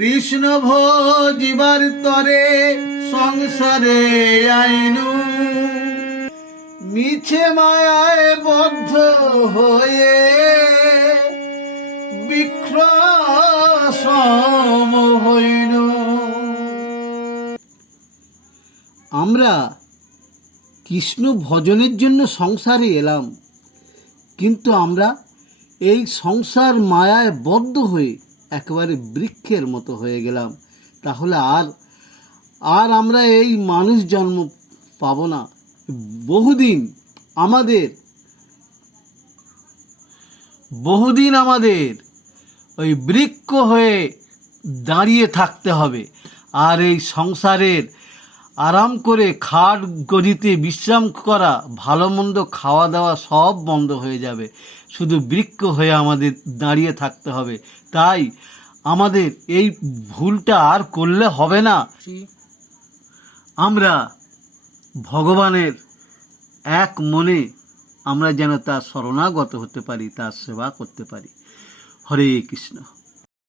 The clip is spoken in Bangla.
কৃষ্ণ ভজিবার তরে সংসারে আইনু, মিছে মায়ায় বদ্ধ হয়ে বিক্রম হইনু। আমরা কৃষ্ণ ভজনের জন্য সংসারে এলাম, কিন্তু আমরা এই সংসার মায়ায় বদ্ধ হয়ে একেবারে বৃক্ষের মতো হয়ে গেলাম। তাহলে আর আমরা এই মানুষ জন্ম পাবো না। বহুদিন আমাদের ওই বৃক্ষ হয়ে দাঁড়িয়ে থাকতে হবে। আর এই সংসারের আরাম করে খাট গদিতে বিশ্রাম করা, ভালো মন্দ খাওয়া দাওয়া সব বন্ধ হয়ে যাবে। শুধু বৃক্ষ হয়ে আমাদের দাঁড়িয়ে থাকতে হবে। তাই আমাদের এই ভুলটা আর করলে হবে না। আমরা ভগবানের এক মনে আমরা যেন তার শরণাগত হতে পারি, তার সেবা করতে পারি। হরে কৃষ্ণ।